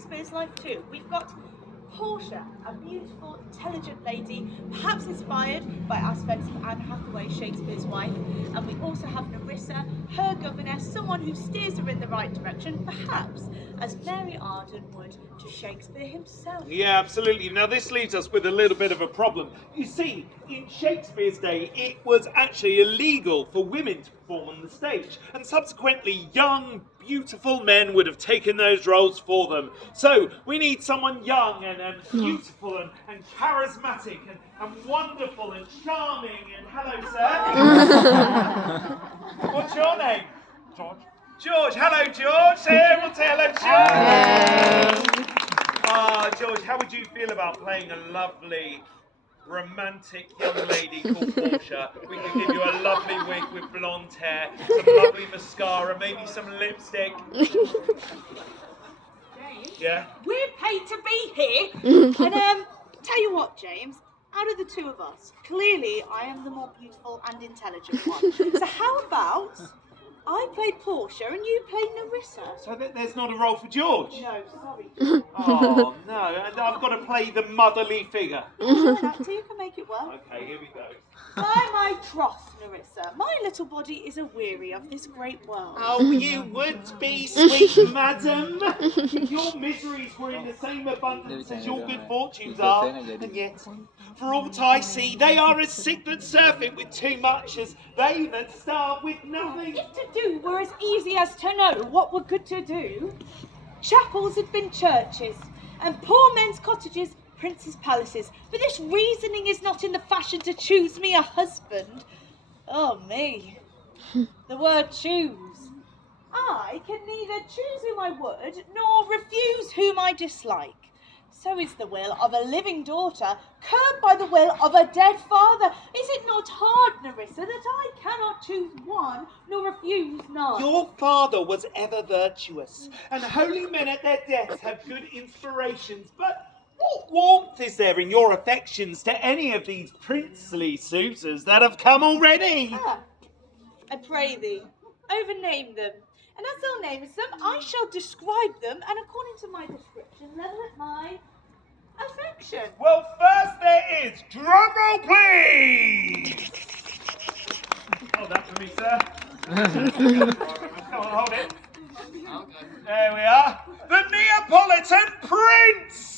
Shakespeare's life too. We've got Portia, a beautiful, intelligent lady, perhaps inspired by our Venice Anne Hathaway, Shakespeare's wife. And we also have Nerissa, her governess, someone who steers her in the right direction, perhaps as Mary Arden would to Shakespeare himself. Yeah, absolutely. Now this leaves us with a little bit of a problem. You see, in Shakespeare's day, it was actually illegal for women to perform on the stage, and subsequently young, beautiful men would have taken those roles for them. So we need someone young and beautiful and charismatic and wonderful and charming. And hello, sir. What's your name? George. George. Hello, George. Say everyone say hello, George. George, how would you feel about playing a lovely, romantic young lady called Portia? We could give you a lovely wig with blonde hair, some lovely mascara, maybe some lipstick. James? Yeah? We're paid to be here. And tell you what, James, out of the two of us, clearly I am the more beautiful and intelligent one. So how about I play Portia and you play Nerissa? So there's not a role for George? No, sorry. Oh, no, and I've got to play the motherly figure. That you can make it work. Okay, here we go. By my troth, Nerissa, my little body is aweary of this great world. Oh, you would be, sweet madam, if your miseries were in the same abundance as your good fortunes are, and yet, for aught I see, they are as sick that surfeit with too much as they that starve with nothing. If to do were as easy as to know what were good to do, chapels had been churches, and poor men's cottages princes' palaces. But this reasoning is not in the fashion to choose me a husband. Oh, me. The word choose. I can neither choose whom I would, nor refuse whom I dislike. So is the will of a living daughter curbed by the will of a dead father. Is it not hard, Nerissa, that I cannot choose one, nor refuse none? Your father was ever virtuous, and holy men at their deaths have good inspirations, but what warmth is there in your affections to any of these princely suitors that have come already? I pray thee, overname them, and as thou namest them, I shall describe them, and according to my description, level at my affection. Well, first there is, drumroll please! Hold that for me, sir. Come on, hold it. There we are. The Neapolitan Prince!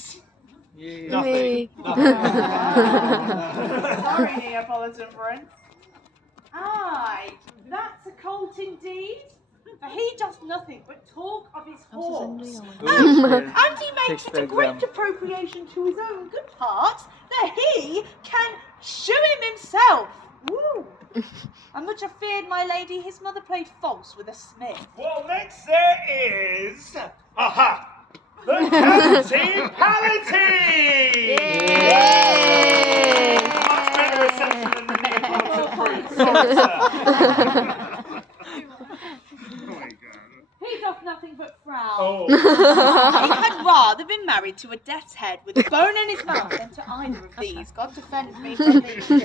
Nothing. Sorry, Neapolitan Prince. Aye, that's a colt indeed. For he does nothing but talk of his horse. And he makes it a great appropriation to his own good parts that he can shoe him himself. Woo! I'm much afeard, my lady, his mother played false with a smith. Well, next there is... Aha! The County Palatine! Yay! Much better reception than the Neapolitan Prince. Sorry, sir. He doth nothing but frown. Oh. He had rather been married to a death's head with a bone in his mouth than to either of these. God defend me from these two.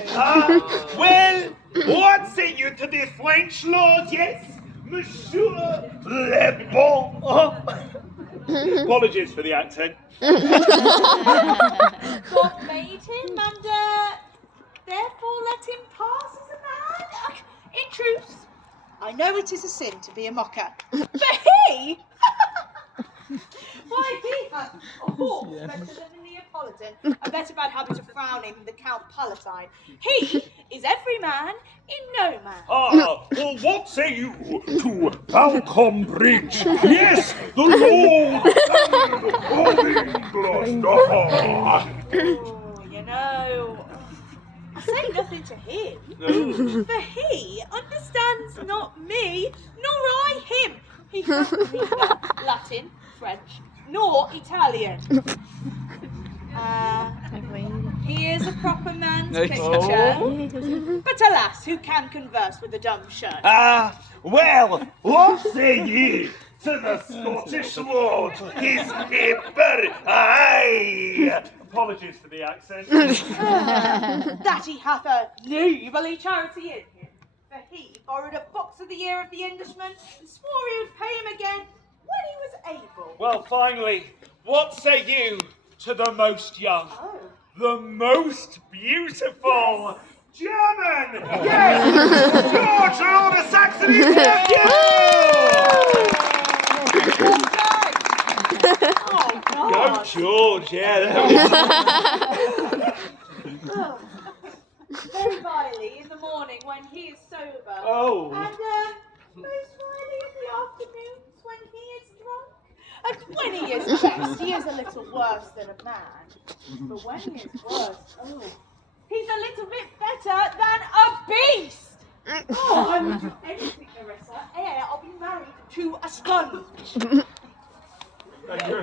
Well, what say you to the French lord? Yes, Monsieur Le Bon. Apologies for the accent. God made him, and therefore let him pass as a man. In truth, I know it is a sin to be a mocker, but he, why he has a horse better than the Neapolitan, a better bad habit of frowning than the Count Palatine. He is every man in no man. Well, what say you to Balcombe Bridge? Yes, the Lord of England. Oh, you know, I say nothing to him, for he understands not me, nor I him. He has neither Latin, French, nor Italian. He is a proper man's picture, but alas, who can converse with a dumb shirt? Well, what say ye to the Scottish lord, his neighbour? Aye. Apologies for the accent. That he hath a neighbourly charity in him, for he borrowed a box of the ear of the Englishman and swore he would pay him again when he was able. Well, finally, What say you to the most young, the most beautiful German? Yes! George Lord of Saxony! Oh, Go God. George, yeah. Very vilely in the morning when he is sober. Oh. And most vilely in the afternoons when he is drunk. And when he is best, he is a little worse than a man. But when he is worse, he's a little bit better than a beast. Oh, I would do anything, Nerissa, ere I'll be married to a sponge. Thank you.